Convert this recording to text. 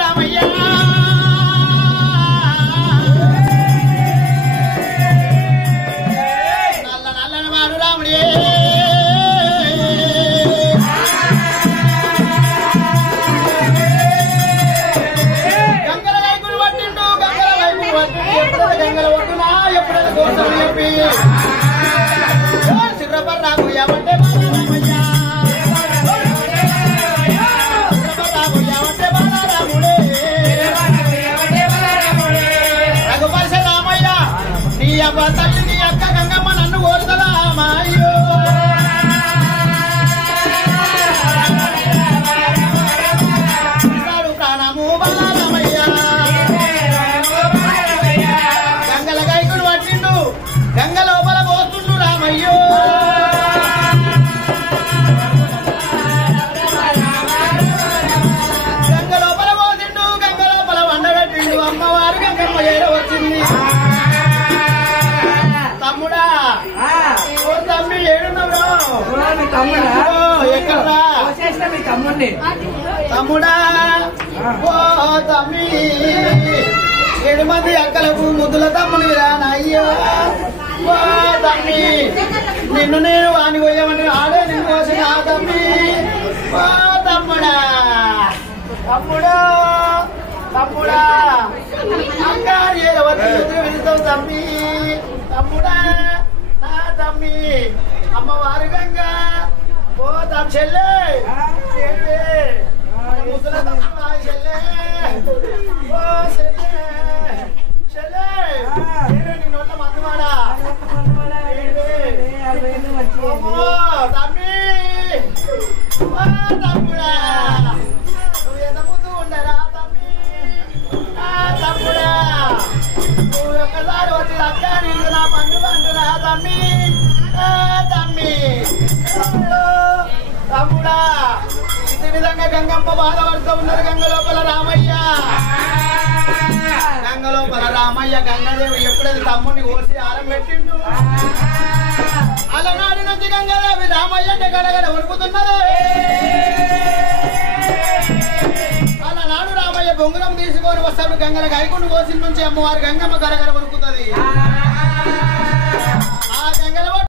రామయ్య నల్ల నల్లని వాడు రాముడే గంగల వైపులు పట్టిండు గంగల ఒడ్డునా ఎప్పుడైనా కోసం చెప్పి సిర్రపర్ రామయ్య అంటే తల్లి నీ అక్క గంగమ్మ నన్ను కోరుతదా మాయో ప్రాణము బలరామయ్య గంగల గైకుడు పట్టిండు గంగ లోపల పోతుండు రామయ్యో గంగ లోపల పోతుండు గంగ లోపల వండగట్టిండు అమ్మవారు గంగమ్మ ఏడ వచ్చింది తమ్ముడా ఓ తమ్మి ఏడున్నావు ఎక్కడా తమ్ముడా ఓ తమ్మి 7 మంది అక్కలకు ముద్దుల తమ్ముని రానయ్యో ఓ తమ్మి నిన్ను నేను వాని పోయామని ఆడే నిన్ను కోసిన ఆ తమ్మి ఓ తమ్ముడా తమ్ముడా తమ్ముడా అక్క వెళ్తావు తమ్మి తమ్ముడా నా తమ్మి అమ్మవారు గంగా ఓ తమ్ చెల్లె ముసల తమ్ముడు చెల్లె ఓ చెల్లె చెల్లె నీ నోట్ల మందువాడా తమ్మి ఓ తమ్ముడా నువ్వు ఎంత ముందు ఉండరా తమ్మి తమ్ముడా నువ్వు ఒక్కసారి వచ్చి అక్క నీకు నా పండురా తమ్మి తమ్మి తమ్ముడా ఇది విధంగా గంగమ్మ బాధపడుతూ ఉన్నారు గంగ లోపల రామయ్య గంగ లోపల రామయ్య గంగాదేవి ఎప్పుడైతే తమ్ముడిని కోసి ఆరం పెట్టిండు అలనాడి నుంచి గంగాదేవి రామయ్య అంటే గడగడ ఉరుకుతున్నది అలనాడు రామయ్య బొంగురం తీసుకొని వస్తాడు గంగల గైకుండు కోసిన నుంచి అమ్మవారు గంగమ్మ గడగడ ఉరుకుతుంది ఆ గంగల